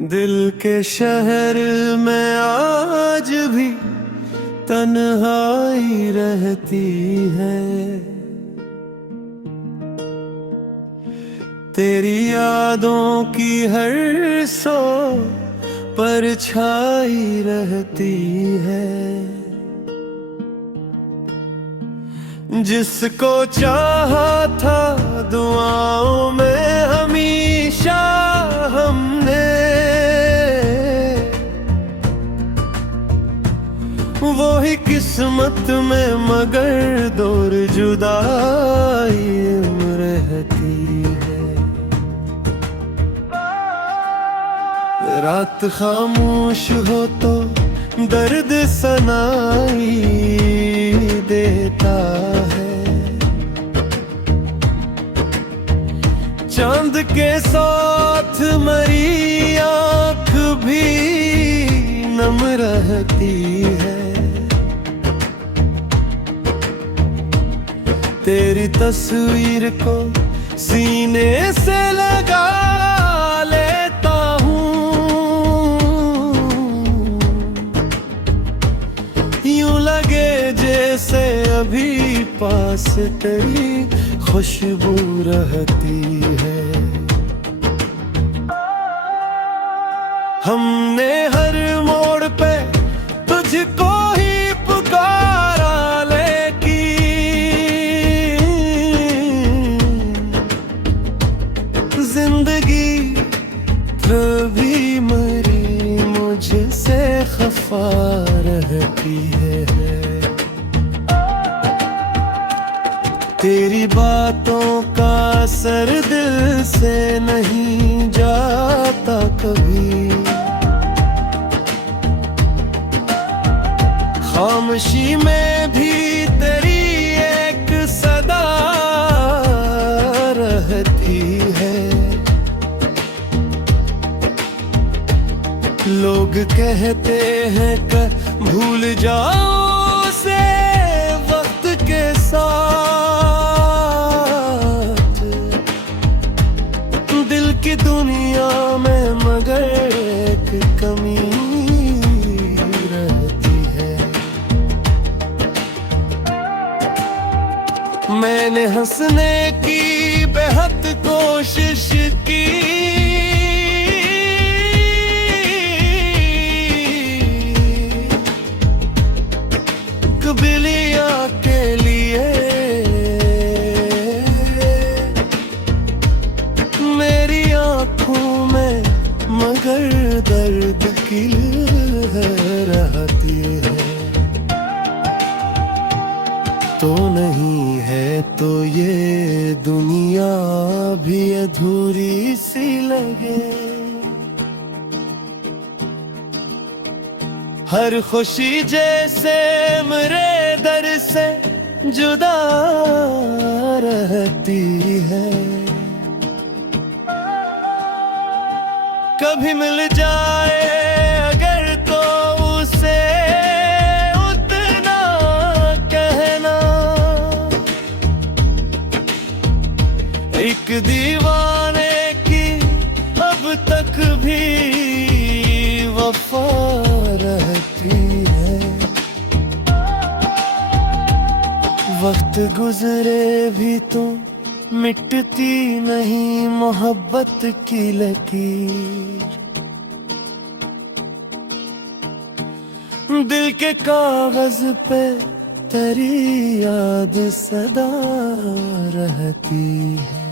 दिल के शहर में आज भी तन्हाई रहती है। तेरी यादों की हर सौ परछाई रहती है। जिसको चाहा था दुआओं में हमेशा हमने, वो ही किस्मत में मगर दूर जुदाई रहती है। रात खामोश हो तो दर्द सनाई देता है। चांद के साथ मरी आँख भी नम रहती है। तेरी तस्वीर को सीने से लगा लेता हूँ, यूं लगे जैसे अभी पास तेरी खुशबू रहती है। हमने हर मोड़ पे तुझको ही पुकारा, लेकिन जिंदगी कभी मरी मुझसे खफा रहती है। तेरी बातों का असर दिल से नहीं जाता कभी। खामोशी में भी तेरी एक सदा रहती है। लोग कहते हैं कि भूल जाओ उसे वक्त के साथ, दिल की दुनिया में मगर एक कमी रहती है। मैंने हंसने की बेहद कोशिश की, कबिलिया के लिए मेरी आँखों में मगर दर्द की रहती है। तो नहीं है तो ये दुनिया भी अधूरी सी लगे। हर खुशी जैसे मेरे दर से जुदा रहती है। कभी मिल जाए अगर तो उसे उतना कहना। एक दीवाने की अब तक भी वफा रहती है। वक्त गुजरे भी तो मिटती नहीं मोहब्बत की लकीर। दिल के कागज पे तेरी याद सदा रहती है।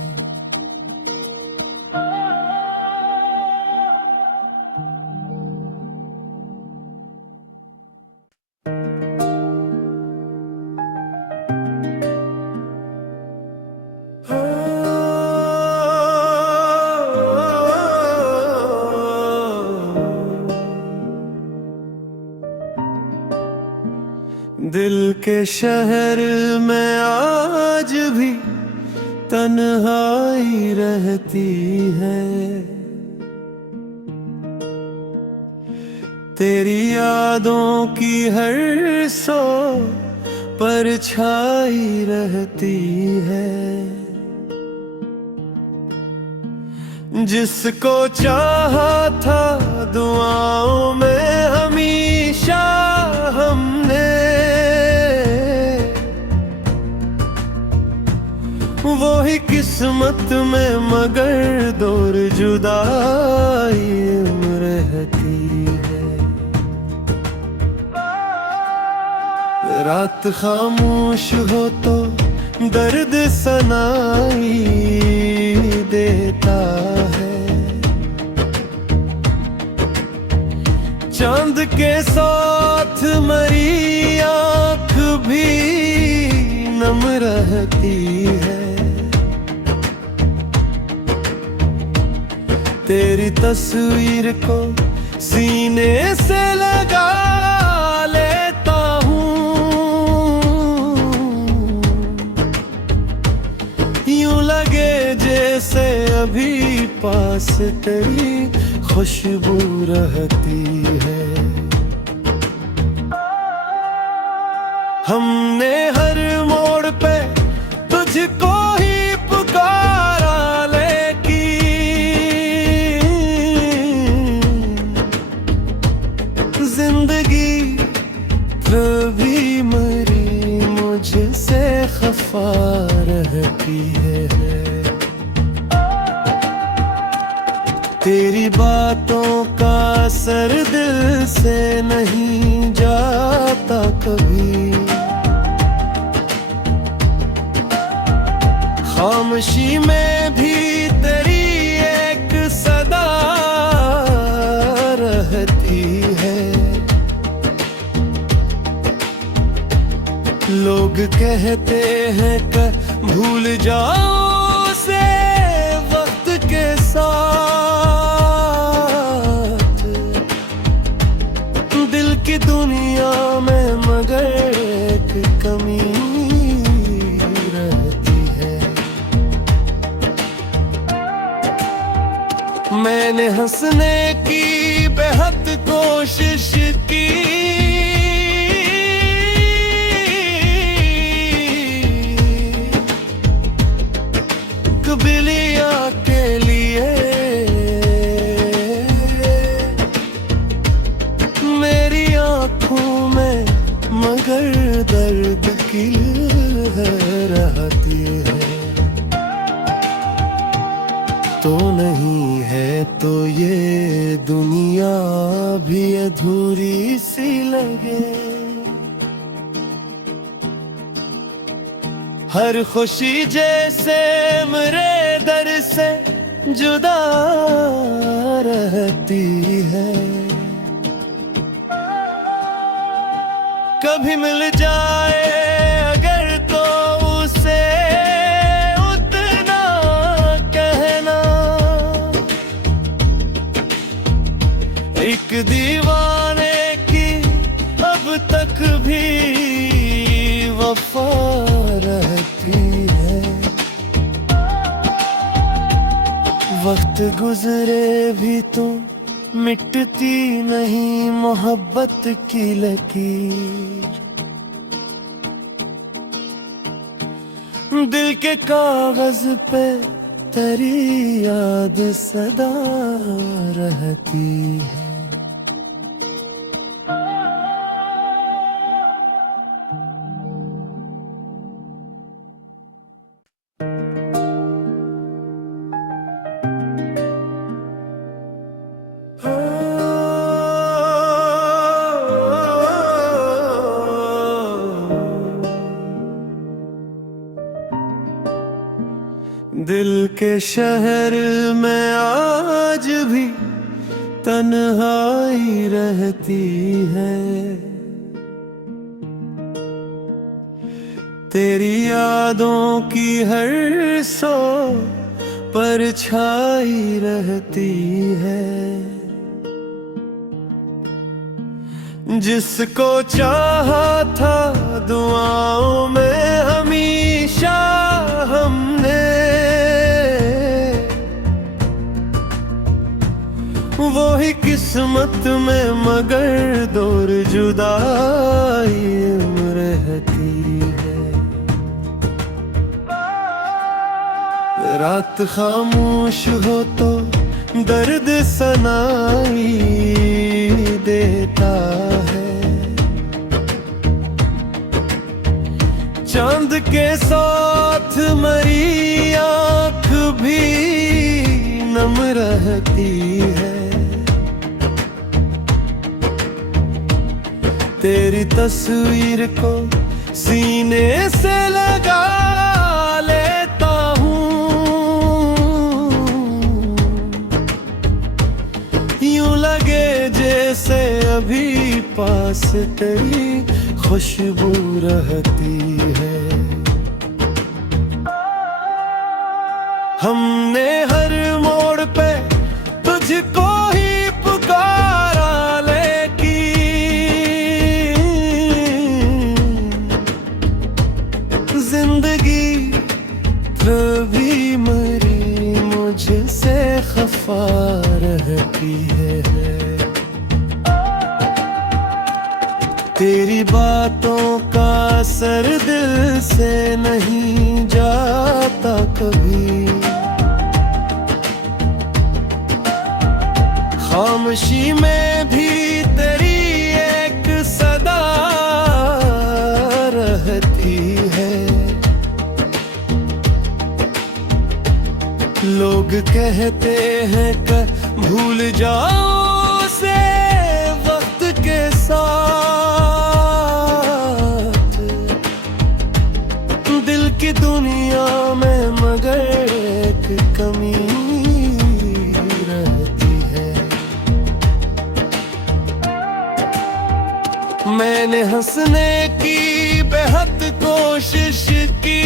दिल के शहर में आज भी तन्हाई रहती है। तेरी यादों की हर सौ परछाई रहती है। जिसको चाहा था दुआओं में हमेशा हमने, वो ही किस्मत में मगर दूर जुदाई रहती है। रात खामोश हो तो दर्द सनाई देता है, चांद के साथ मरी आँख भी नम रहती है। तेरी तस्वीर को सीने से लगा लेता हूँ, यूं लगे जैसे अभी पास तेरी खुशबू रहती है। हमने हर मोड़ पे तुझको ही पुकारा, जिंदगी कभी मरी मुझसे खफा रहती है। तेरी बातों का असर दिल से नहीं जाता कभी, खामोशी में भी तेरी एक सदा रहती है। लोग कहते हैं कि भूल जाओ से वक्त के साथ, दिल की दुनिया में मगर एक कमी रहती है। मैंने हंसने की बेहद कोशिश की, बिलिया के लिए मेरी आँखों में मगर दर्द की रहती है। तो नहीं है तो ये दुनिया भी अधूरी सी लगे, हर खुशी जैसे मेरे दर से जुदा रहती है। कभी मिल जाए अगर तो उसे उतना कहना, एक दीवाने की अब तक भी वफा रहती है। वक्त गुजरे भी तुम मिटती नहीं मोहब्बत की लकीर, दिल के कागज पे तेरी याद सदा रहती है। दिल के शहर में आज भी तन्हाई रहती है, तेरी यादों की हर सौ परछाई रहती है। जिसको चाहा था दुआओं में हमेशा हमने, वो ही किस्मत में मगर दूर जुदाई रहती है। रात खामोश हो तो दर्द सनाई देता है। चांद के साथ मरी आँख भी नम रहती है। तेरी तस्वीर को सीने से लगा लेता हूँ, यूं लगे जैसे अभी पास तेरी खुशबू रहती है। हमने हर मोड़ पे तुझको ही पुकारा, जिंदगी कभी मरी मुझसे खफा रहती है। तेरी बातों का असर दिल से नहीं जाता कभी। खामोशी में भी तेरी एक सदा रहती है। लोग कहते हैं कि भूल जाओ उसे वक्त के साथ, दिल की दुनिया में मगर एक कमी रहती है। मैंने हंसने की बेहद कोशिश की,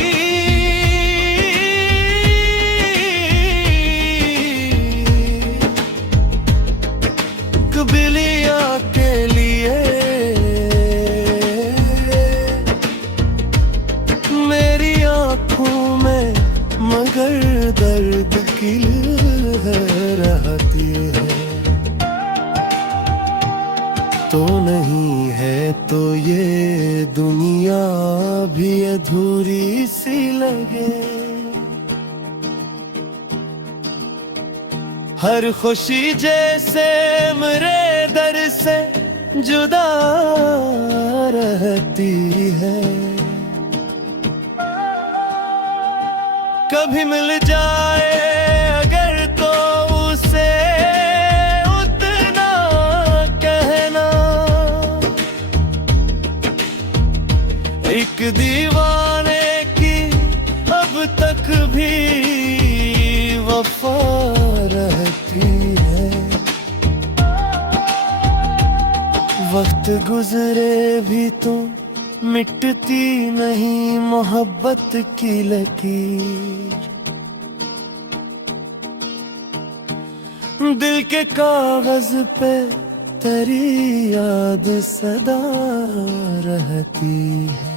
बिलिया के लिए मेरी आँखों में मगर दर्द की रहती है। तो नहीं है तो ये दुनिया भी अधूरी सी लगे। हर खुशी जैसे मेरे दर से जुदा रहती है। कभी मिल जाए अगर तो उसे उतना कहना, एक दीवाने की अब तक भी वफा रहती है। वक्त गुजरे भी तो मिटती नहीं मोहब्बत की लकीर। दिल के कागज पे तेरी याद सदा रहती है।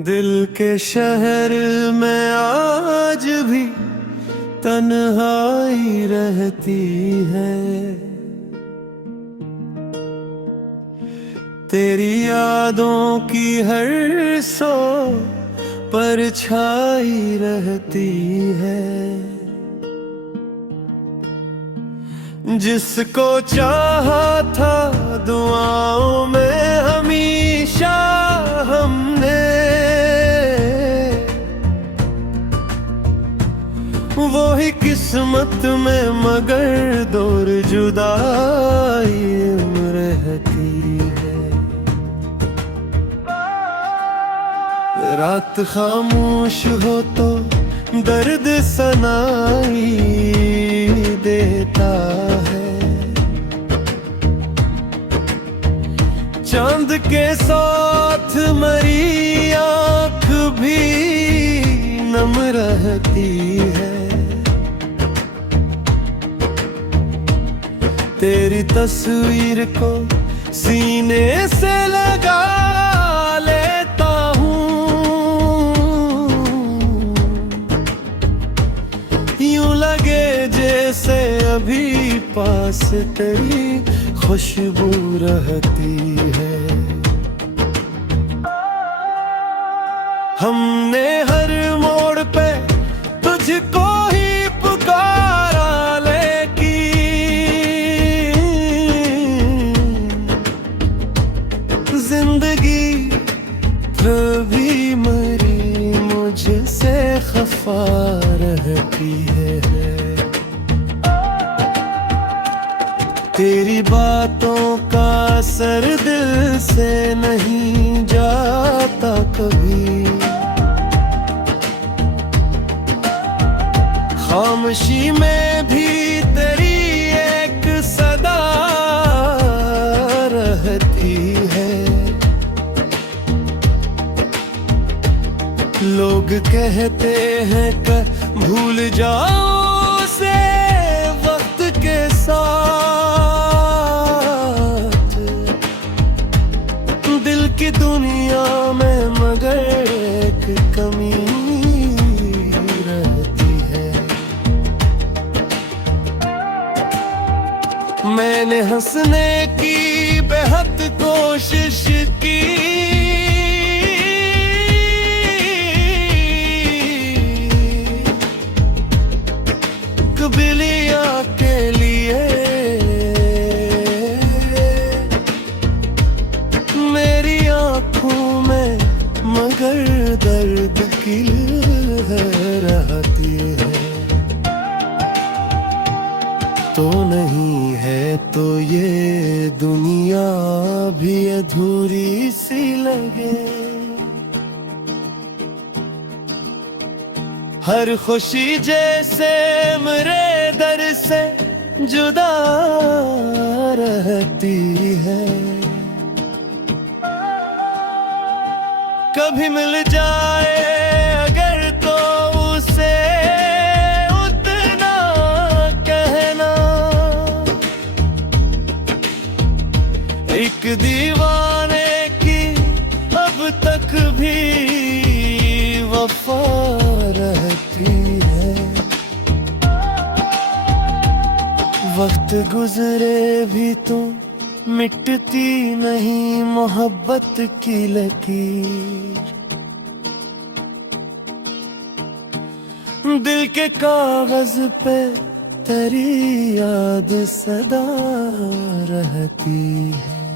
दिल के शहर में आज भी तन्हाई रहती है। तेरी यादों की हर सौ परछाई रहती है। जिसको चाहा था दुआओं में हमेशा हमने, वो ही किस्मत में मगर दूर जुदाई रहती है। रात खामोश हो तो दर्द सनाई देता है। चांद के साथ मरी आँख भी नम रहती है। तेरी तस्वीर को सीने से लगा पास तेरी खुशबू रहती है। हमने हर मोड़ पे तुझको ही पुकारा, लेकिन जिंदगी कभी मरी मुझसे खफा रहती है। तेरी बातों का असर दिल से नहीं जाता कभी, खामोशी में भी तेरी एक सदा रहती है। लोग कहते हैं कि भूल जाओ से वक्त के साथ, दिल की दुनिया में मगर एक कमी रहती है। मैंने हंसने की बेहद कोशिश की, बिलिया के लिए मेरी आंखों में मगर दर्द की रहती है। तो नहीं है तो ये दुनिया भी अधूरी सी लगे, हर खुशी जैसे मेरे दर से जुदा रहती है। कभी मिल जाए अगर तो उसे उतना कहना, एक दीवाने की अब तक भी वफा रहती है। वक्त गुजरे भी तो मिटती नहीं मोहब्बत की लकीर, दिल के कागज पे तेरी याद सदा रहती है।